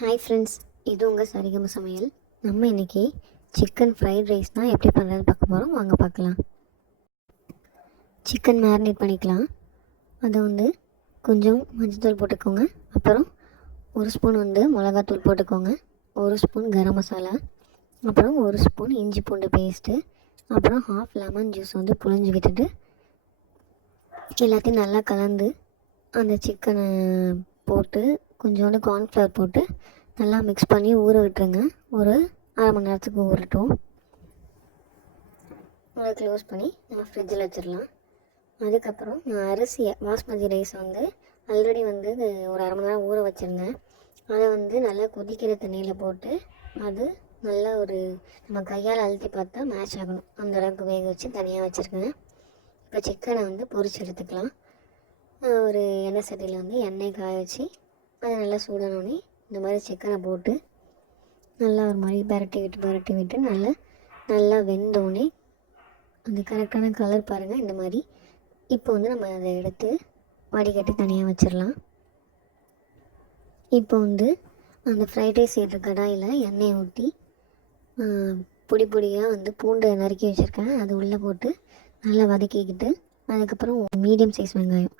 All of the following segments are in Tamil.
ஹாய் ஃப்ரெண்ட்ஸ், இது உங்கள் சரிகம சமையல். நம்ம இன்றைக்கி சிக்கன் ஃப்ரைட் ரைஸ் தான் எப்படி பண்ணுறதுன்னு பார்க்க போகிறோம். வாங்க பார்க்கலாம். சிக்கன் மேரினேட் பண்ணிக்கலாம். அதை கொஞ்சம் மஞ்சள்தூள் போட்டுக்கோங்க. அப்புறம் 1 ஸ்பூன் மிளகாத்தூள் போட்டுக்கோங்க. 1 ஸ்பூன் கரம் மசாலா, அப்புறம் 1 ஸ்பூன் இஞ்சி பூண்டு பேஸ்ட்டு, அப்புறம் 1/2 லெமன் ஜூஸ் புழிஞ்சு விட்டுட்டு எல்லாத்தையும் நல்லா கலந்து அந்த சிக்கனை போட்டு கொஞ்சோண்டு கார்ன்ஃப்ளவர் போட்டு நல்லா மிக்ஸ் பண்ணி ஊற விட்டுருங்க. ஒரு அரை மணி நேரத்துக்கு ஊறட்டும். அதை க்ளோஸ் பண்ணி நம்ம ஃப்ரிட்ஜில் வச்சிடலாம். அதுக்கப்புறம் நான் அரிசியை பாஸ்மதி ரைஸ் ஆல்ரெடி ஒரு அரை மணி நேரம் ஊற வச்சுருந்தேன். அதை நல்லா கொதிக்கிற தண்ணியில் போட்டு அது நல்லா நம்ம கையால் அழுத்தி பார்த்தா மேட்ச் ஆகணும், அந்த அளவுக்கு வேக வச்சு தனியாக வச்சுருக்கேன். இப்போ சிக்கனை பொரிச்சு எடுத்துக்கலாம். ஒரு எண்ணெய் சட்டியில் எண்ணெய் காய வச்சு அதை நல்லா சூடானோடனே இந்த மாதிரி சிக்கனை போட்டு நல்லா ஒரு மாதிரி பரட்டி விட்டு நல்லா வெந்தோடனே அந்த கரெக்டான கலர் பாருங்கள், இந்த மாதிரி. இப்போ நம்ம அதை எடுத்து வடிகட்டி தனியாக வச்சிடலாம். இப்போ அந்த ஃப்ரைட் ரைஸ் செய்கிற கடாயில் எண்ணெயை ஊற்றி பொடியாக பூண்டை நறுக்கி வச்சுருக்கேன். அது உள்ளே போட்டு நல்லா வதக்கிக்கிட்டு அதுக்கப்புறம் மீடியம் சைஸ் வெங்காயம்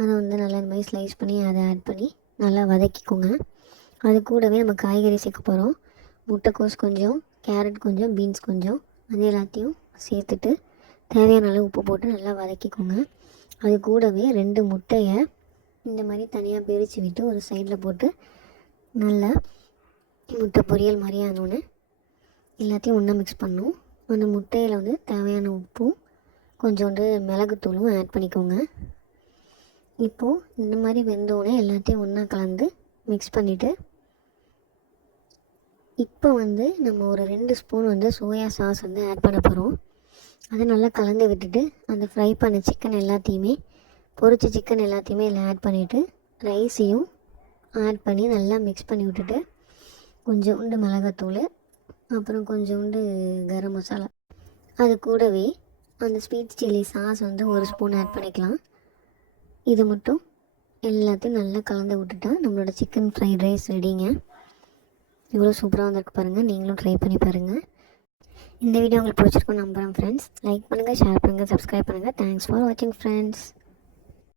அதை நல்லா இந்த மாதிரி ஸ்லைஸ் பண்ணி அதை ஆட் பண்ணி நல்லா வதக்கிக்கோங்க. அது கூடவே நம்ம காய்கறி சேர்க்க போகிறோம். முட்டைக்கோஸ் கொஞ்சம், கேரட் கொஞ்சம், பீன்ஸ் கொஞ்சம், அது எல்லாத்தையும் சேர்த்துட்டு தேவையான அளவு உப்பு போட்டு நல்லா வதக்கிக்கோங்க. அது கூடவே 2 முட்டையை இந்த மாதிரி தனியாக பிரித்து விட்டு ஒரு சைடில் போட்டு நல்லா முட்டை பொரியல் மாதிரி ஆனோன்னு எல்லாத்தையும் ஒன்றா மிக்ஸ் பண்ணணும். அந்த முட்டையில் தேவையான உப்பும் கொஞ்சோண்டு மிளகுத்தூளும் ஆட் பண்ணிக்கோங்க. இப்போது இந்த மாதிரி வெந்தோடனே எல்லாத்தையும் ஒன்றா கலந்து மிக்ஸ் பண்ணிவிட்டு இப்போ நம்ம ஒரு 2 ஸ்பூன் சோயா சாஸ் ஆட் பண்ண போகிறோம். அதை நல்லா கலந்து விட்டுட்டு அந்த ஃப்ரை பண்ண சிக்கன் எல்லாத்தையுமே பொரிச்ச சிக்கன் எல்லாத்தையுமே இதில் ஆட் பண்ணிவிட்டு ரைஸையும் ஆட் பண்ணி நல்லா மிக்ஸ் பண்ணி விட்டுட்டு கொஞ்சோண்டு மிளகாத்தூள், அப்புறம் கொஞ்சோண்டு கரம் மசாலா, அது கூடவே அந்த sweet chilli sauce 1 spoon add பண்ணிக்கலாம். இது மட்டும் எல்லாத்தையும் நல்லா கலந்து விட்டுட்டா நம்மளோட சிக்கன் ஃப்ரைட் ரைஸ் ரெடிங்க. இவ்வளோ சூப்பராக வந்திருக்கு பாருங்கள். நீங்களும் ட்ரை பண்ணி பாருங்கள். இந்த வீடியோ உங்களுக்கு பிடிச்சிருக்குன்னு நம்புகிறேன் ஃப்ரெண்ட்ஸ். லைக் பண்ணுங்கள், ஷேர் பண்ணுங்கள், சப்ஸ்கிரைப் பண்ணுங்கள். தேங்க்ஸ் ஃபார் வாட்சிங் ஃப்ரெண்ட்ஸ்.